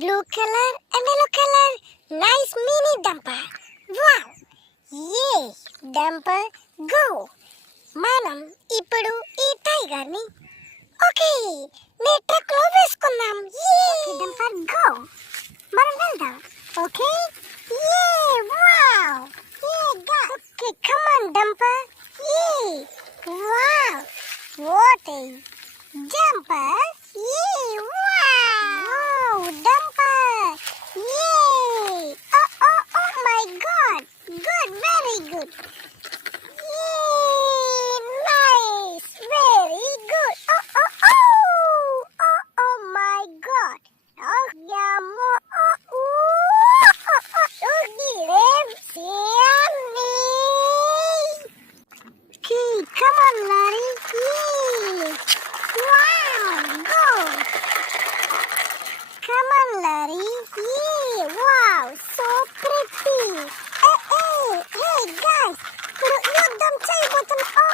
blue color and yellow color. Nice mini dumper. Wow! Yay! Dumper, go! మనం ఇప్పుడు ఈ టైగర్ ని ఓకే నే ట్రక్ లో వేసుకుందాం. Dumper go. మనం వెళ్దాం. ఓకే యే వావ్ యే గా okay come on dumper yay wow what a jumper yay wow dumper yay oh my god good very good nice very good oh my god oh yeah okay come on Lorry yeah. Wow go come on Lorry yeah wow so pretty hey guys యుద్ధం చేయబోతున్నా